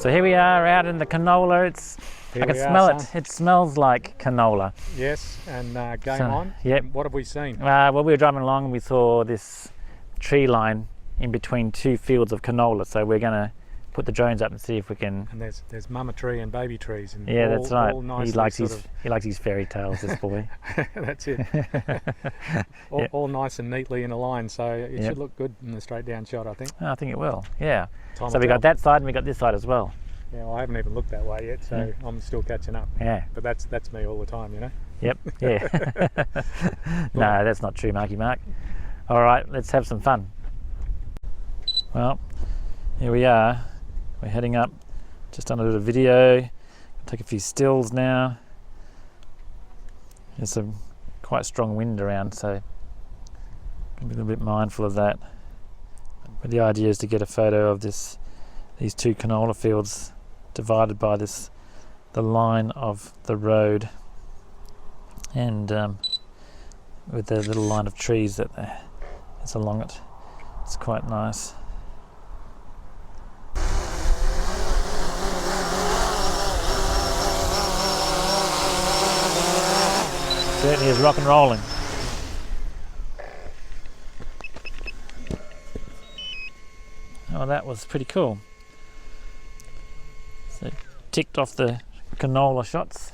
So here we are out in the canola. I can smell it. It smells like canola. Yes, and game on. Yep. What have we seen? Well, we were driving along and we saw this tree line in between two fields of canola. So we're going to put the drones up and see if we can. And there's mama tree and baby trees. And yeah, that's right. He likes his fairy tales, this boy. That's it. all nice and neatly in a line, so it should look good in the straight down shot, I think. I think it will. Yeah. So we got that side and we got this side as well. Yeah, well, I haven't even looked that way yet, so I'm still catching up. Yeah. But that's me all the time, you know. Yep. Yeah. No, that's not true, Markie Mark. All right, let's have some fun. Well, here we are. We're heading up, just done a little video. Take a few stills now. There's some quite strong wind around, so be a little bit mindful of that. But the idea is to get a photo of these two canola fields divided by the line of the road, and with the little line of trees that is along it. It's quite nice. Certainly is rock and rolling. Oh, that was pretty cool. So ticked off the canola shots.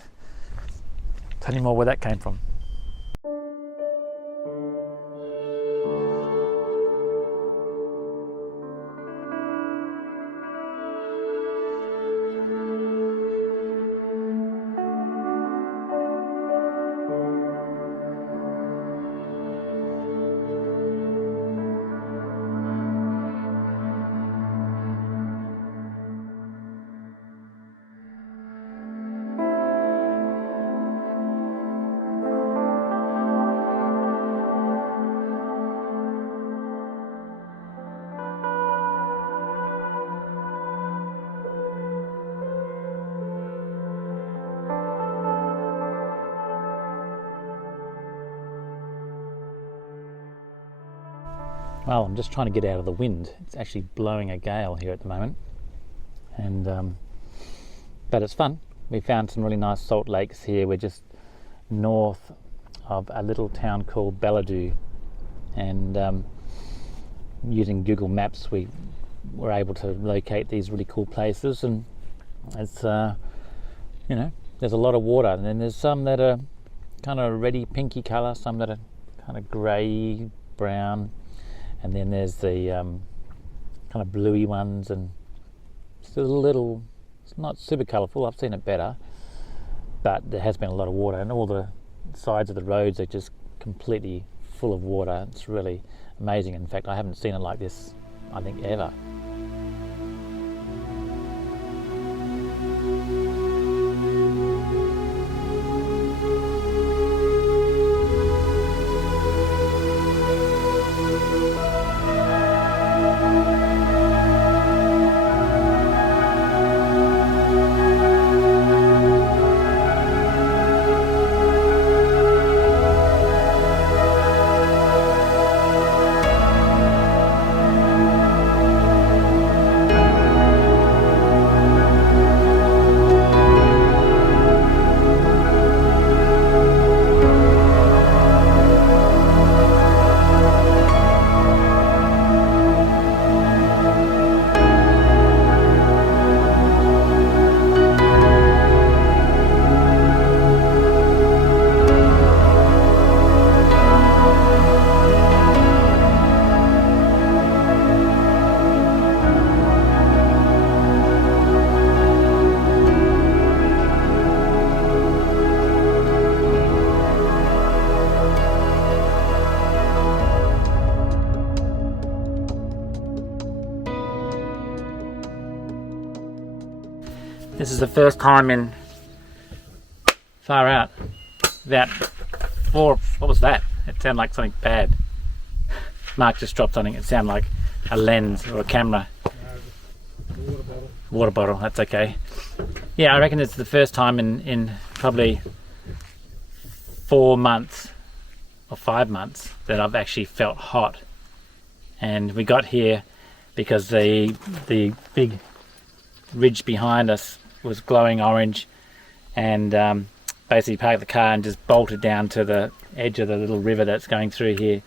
Tell you more where that came from. Well, I'm just trying to get out of the wind. It's actually blowing a gale here at the moment, and but it's fun. We found some really nice salt lakes here. We're just north of a little town called Bellado, and using Google Maps we were able to locate these really cool places. And it's there's a lot of water, and then there's some that are kind of reddy pinky colour, some that are kind of grey brown. And then there's the kind of bluey ones, and it's it's not super colourful. I've seen it better, but there has been a lot of water, and all the sides of the roads are just completely full of water. It's really amazing. In fact, I haven't seen it like this, I think, ever. This is the first time in far out that, or what was that? It sounded like something bad. Mark just dropped something. It sounded like a lens or a camera. Water bottle, that's okay. Yeah, I reckon it's the first time in probably 4 months or 5 months that I've actually felt hot. And we got here because the big ridge behind us was glowing orange, and basically parked the car and just bolted down to the edge of the little river that's going through here,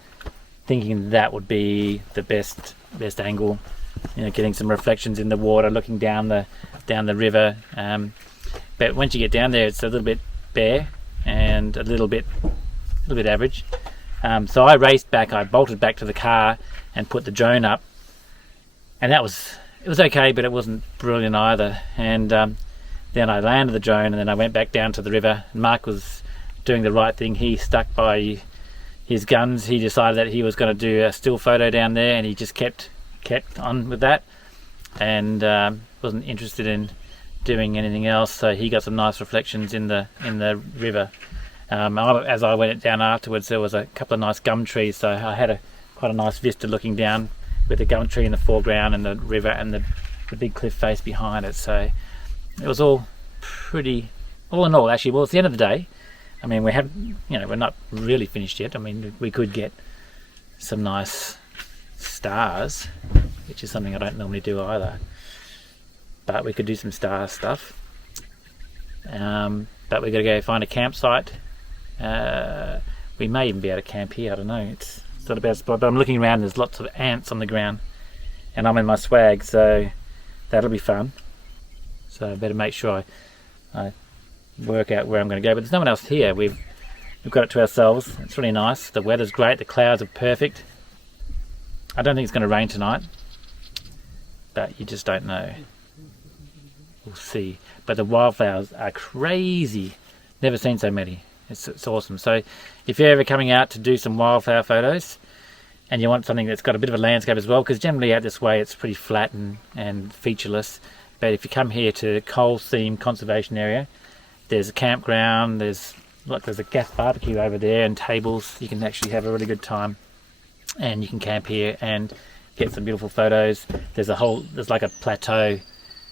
thinking that would be the best angle, getting some reflections in the water, looking down the river. But once you get down there, it's a little bit bare and a little bit average. So I raced back. I bolted back to the car and put the drone up, and it was okay, but it wasn't brilliant either. And then I landed the drone, and then I went back down to the river. And Mark was doing the right thing. He stuck by his guns. He decided that he was going to do a still photo down there, and he just kept on with that, and wasn't interested in doing anything else. So he got some nice reflections in the river. As I went down afterwards, there was a couple of nice gum trees, so I had quite a nice vista looking down with the gum tree in the foreground and the river and the big cliff face behind it. So it was all pretty, all in all, actually. Well, it's the end of the day. I mean, we're not really finished yet. I mean, we could get some nice stars, which is something I don't normally do either, but we could do some star stuff. But we've got to go find a campsite. We may even be able to camp here, I don't know. It's not a bad spot, but I'm looking around, there's lots of ants on the ground, and I'm in my swag, so that'll be fun. So I better make sure I work out where I'm going to go. But there's no one else here. We've got it to ourselves. It's really nice. The weather's great. The clouds are perfect. I don't think it's going to rain tonight, but you just don't know. We'll see. But the wildflowers are crazy. Never seen so many. It's awesome. So if you're ever coming out to do some wildflower photos, and you want something that's got a bit of a landscape as well, because generally out this way it's pretty flat and featureless. But if you come here to Coal Seam Conservation Area, there's a campground, there's a gas barbecue over there and tables. You can actually have a really good time, and you can camp here and get some beautiful photos. There's like a plateau,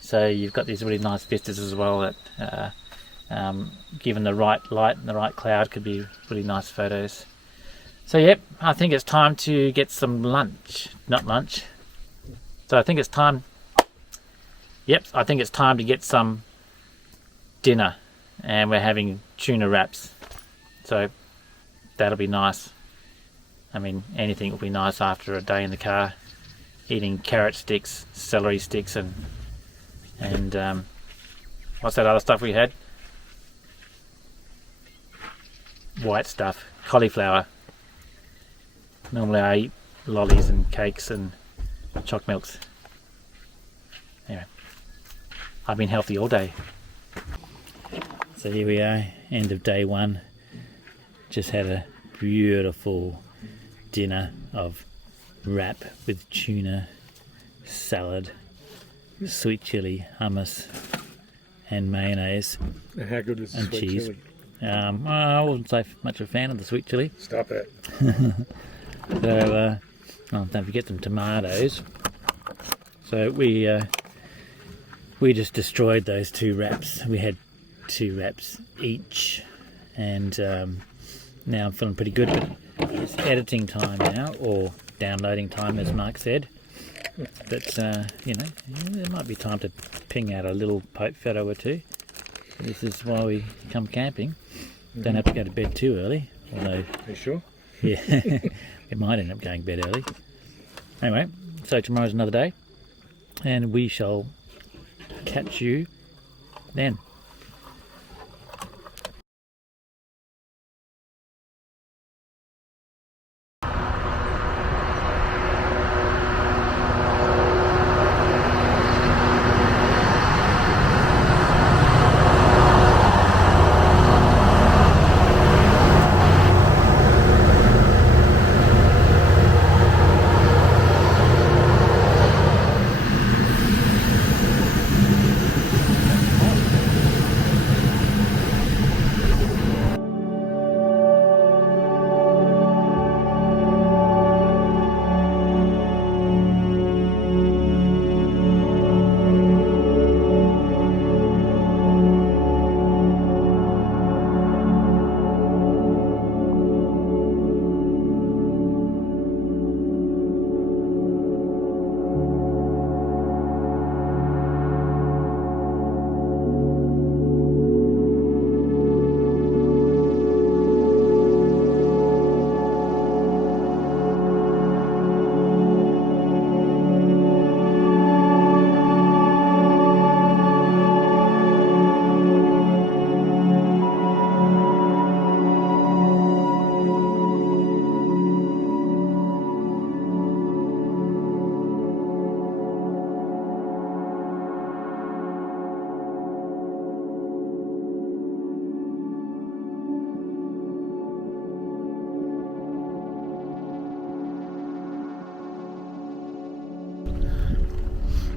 so you've got these really nice vistas as well that given the right light and the right cloud could be really nice photos. So yep, I think it's time to get some lunch. Not lunch. So I think it's time. Yep, I think it's time to get some dinner, and we're having tuna wraps. So that'll be nice. I mean, anything will be nice after a day in the car, eating carrot sticks, celery sticks, and what's that other stuff we had? White stuff, cauliflower. Normally I eat lollies and cakes and choc milks. Anyway, I've been healthy all day. So here we are, end of day one. Just had a beautiful dinner of wrap with tuna, salad, sweet chili, hummus, and mayonnaise. How good is the and sweet cheese. chili? I wasn't so much a fan of the sweet chili. Stop it. So, don't forget some tomatoes. So we just destroyed those two wraps. We had 2 wraps each, and now I'm feeling pretty good. But it's editing time now, or downloading time, as Mark said. But there might be time to ping out a little photo or two. This is why we come camping. Don't have to go to bed too early. Although, are you sure? Yeah, we might end up going to bed early. Anyway, so tomorrow's another day, and we shall catch you then.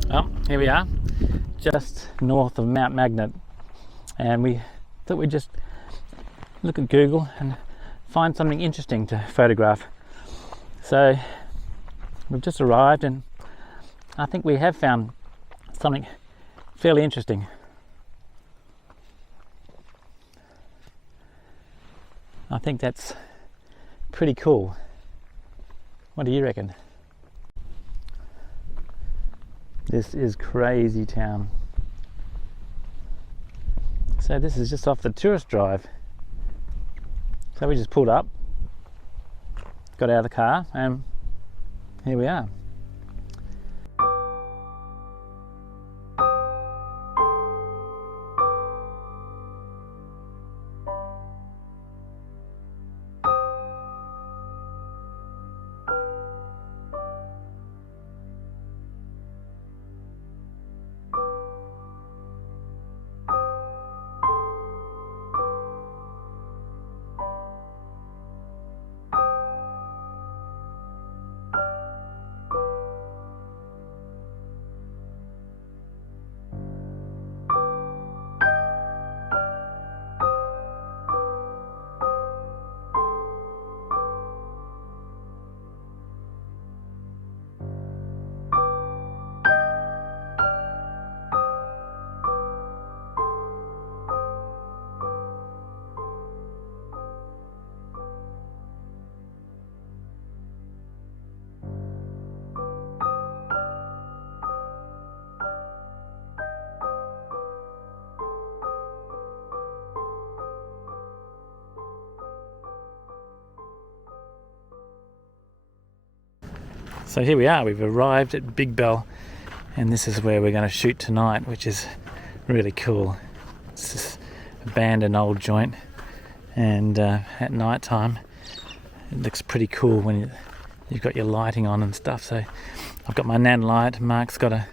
Well, here we are, just north of Mount Magnet, and we thought we'd just look at Google and find something interesting to photograph. So we've just arrived, and I think we have found something fairly interesting. I think that's pretty cool. What do you reckon? This is crazy town. So this is just off the tourist drive. So we just pulled up, got out of the car, and here we are. So here we are, we've arrived at Big Bell, and this is where we're going to shoot tonight, which is really cool. It's this abandoned old joint, and at night time it looks pretty cool when you've got your lighting on and stuff. So I've got my nan light, Mark's got a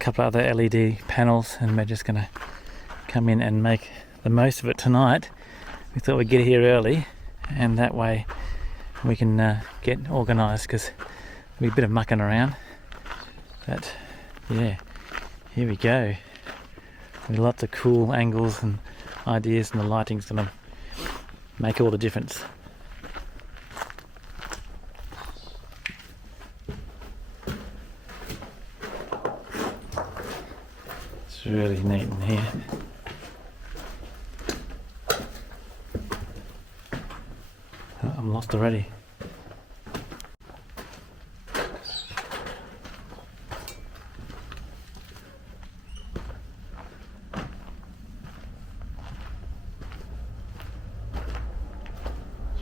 couple of other LED panels, and we're just going to come in and make the most of it tonight. We thought we'd get here early, and that way we can get organised, because be a bit of mucking around, but yeah, here we go. With lots of cool angles and ideas, and the lighting's gonna make all the difference. It's really neat in here. Oh, I'm lost already.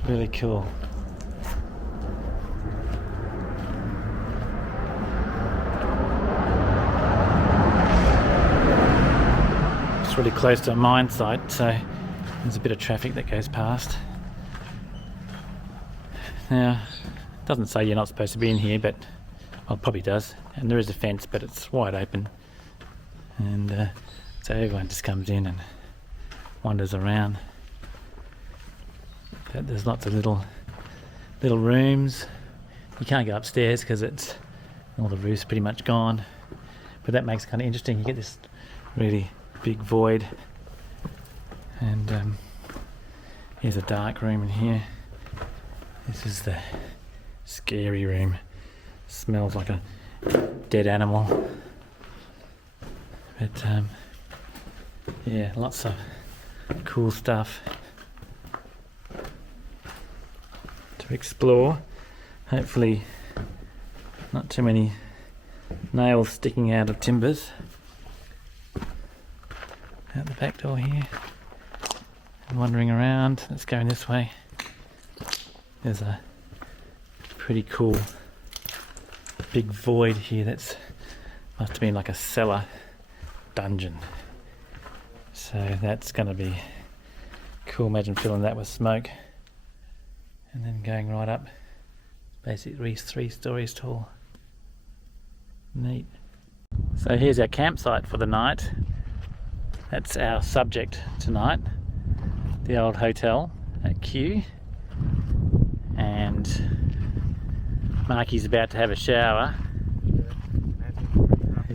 Really cool. It's really close to a mine site, so there's a bit of traffic that goes past. Now, it doesn't say you're not supposed to be in here, but well, it probably does. And there is a fence, but it's wide open, and so everyone just comes in and wanders around. There's lots of little rooms. You can't go upstairs because it's all the roof's pretty much gone, but that makes it kind of interesting. You get this really big void, and here's a dark room in here. This is the scary room. Smells like a dead animal, but yeah, lots of cool stuff to explore. Hopefully not too many nails sticking out of timbers. Out the back door here, and wandering around. Let's go in this way. There's a pretty cool big void here. That's must have been like a cellar dungeon, so that's going to be cool. Imagine filling that with smoke and then going right up. Basically 3 stories tall. Neat. So here's our campsite for the night. That's our subject tonight, the old hotel at Kew, and Markie's about to have a shower,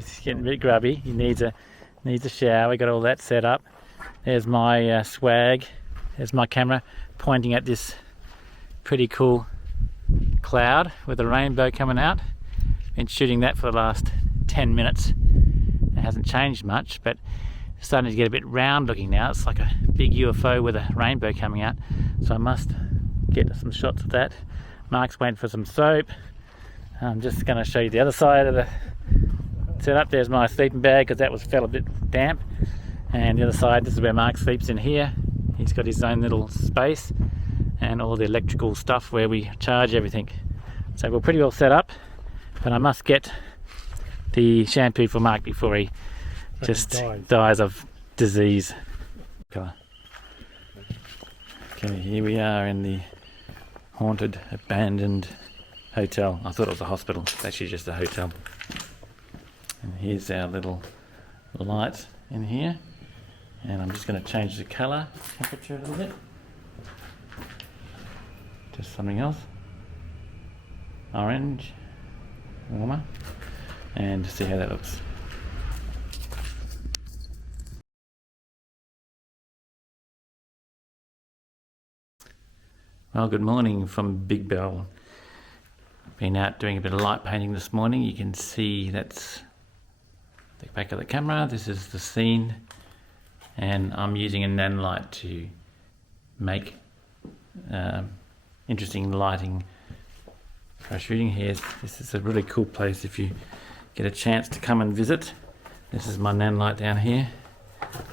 He's getting a bit grubby. He needs a shower. We got all that set up. There's my swag. There's my camera pointing at this pretty cool cloud with a rainbow coming out. Been shooting that for the last 10 minutes. It hasn't changed much, but it's starting to get a bit round looking now. It's like a big UFO with a rainbow coming out. So I must get some shots of that. Mark's waiting for some soap. I'm just going to show you the other side of the setup. There's my sleeping bag because that felt a bit damp. And the other side, this is where Mark sleeps in here. He's got his own little space and all the electrical stuff where we charge everything. So we're pretty well set up, but I must get the shampoo for Mark before he just dies of disease. Okay, here we are in the haunted, abandoned hotel. I thought it was a hospital. It's actually just a hotel. And here's our little light in here. And I'm just going to change the colour, temperature a little bit. Just something else. Orange, warmer. And see how that looks. Well, good morning from Big Bell. Been out doing a bit of light painting this morning. You can see that's the back of the camera. This is the scene, and I'm using a nanolight to make interesting lighting for shooting here. This is a really cool place if you get a chance to come and visit. This is my nanolight down here,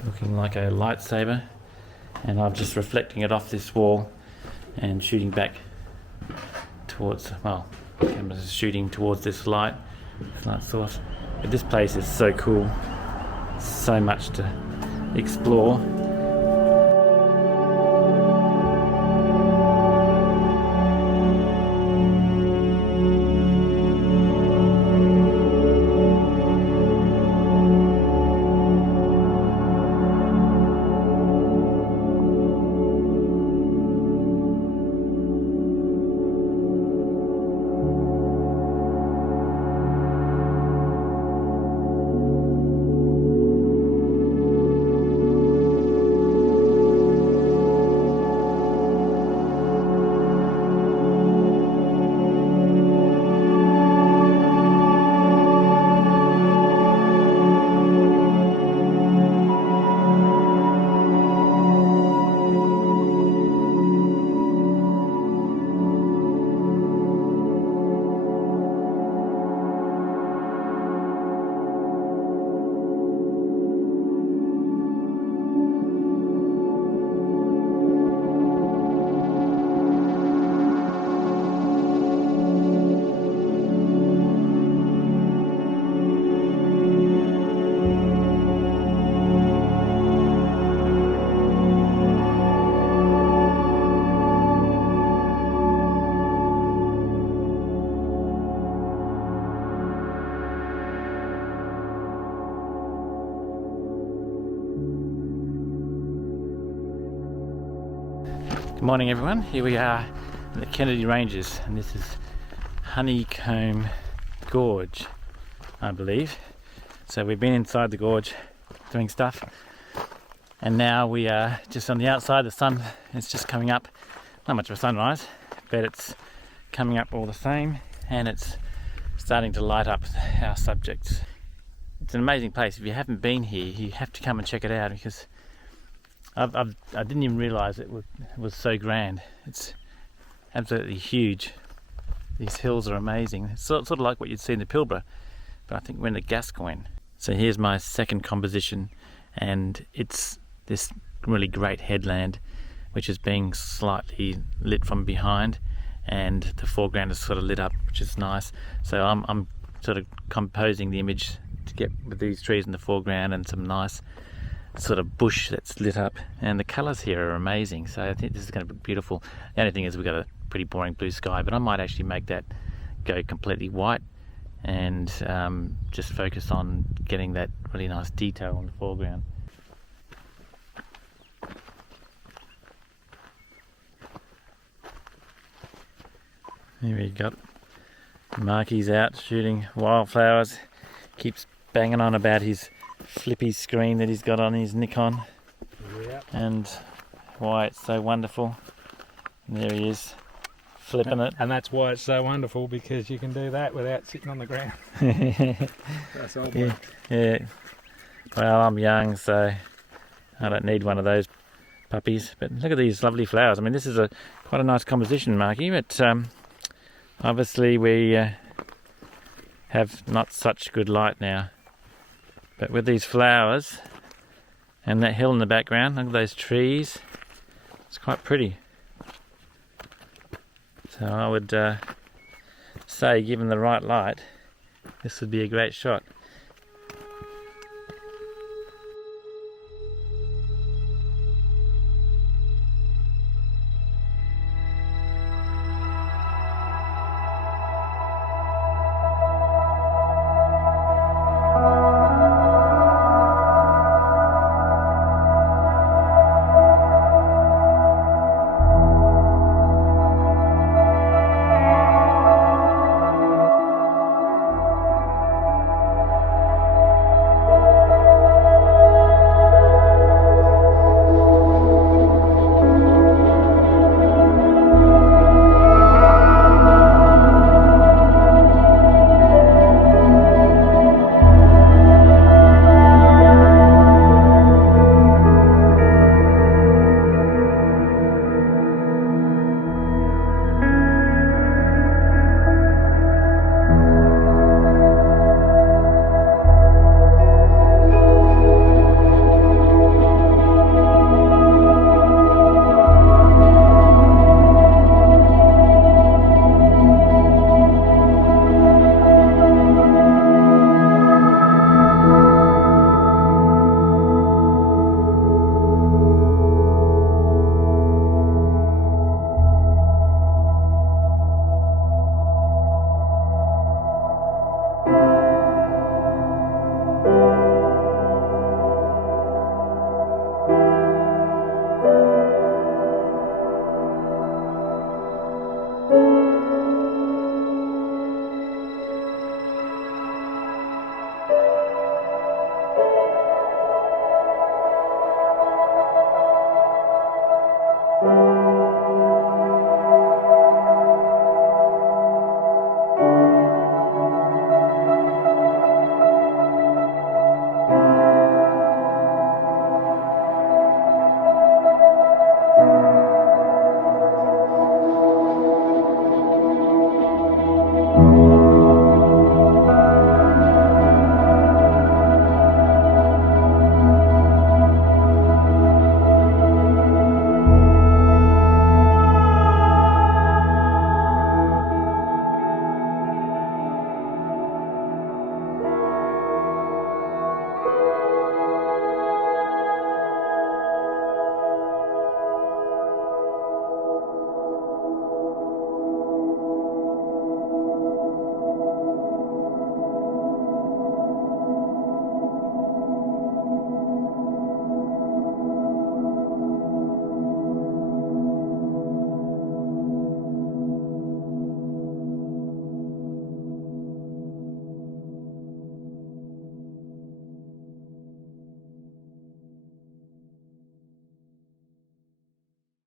looking like a lightsaber, and I'm just reflecting it off this wall and shooting back towards, well, the camera's shooting towards this light source. But this place is so cool, so much to explore. Good morning everyone, here we are in the Kennedy Ranges, and this is Honeycomb Gorge, I believe. So we've been inside the gorge doing stuff, and now we are just on the outside. The sun is just coming up, not much of a sunrise, but it's coming up all the same, and it's starting to light up our subjects. It's an amazing place. If you haven't been here, you have to come and check it out, because I didn't even realise it was so grand. It's absolutely huge. These hills are amazing. It's sort of like what you'd see in the Pilbara, but I think we're in the Gascoyne. So here's my second composition, and it's this really great headland which is being slightly lit from behind, and the foreground is sort of lit up, which is nice. So I'm sort of composing the image to get with these trees in the foreground and some nice sort of bush that's lit up, and the colours here are amazing. So I think this is going to be beautiful. The only thing is we've got a pretty boring blue sky, but I might actually make that go completely white and just focus on getting that really nice detail on the foreground. Here we got Markie's out shooting wildflowers, keeps banging on about his flippy screen that he's got on his Nikon. Yep. And why it's so wonderful. And there he is, flipping it. And that's why it's so wonderful, because you can do that without sitting on the ground. That's all. Yeah. Well, I'm young, so I don't need one of those puppies. But look at these lovely flowers. I mean, this is quite a nice composition, Markie. But obviously we have not such good light now. But with these flowers and that hill in the background, look at those trees. It's quite pretty. So I would say, given the right light, this would be a great shot.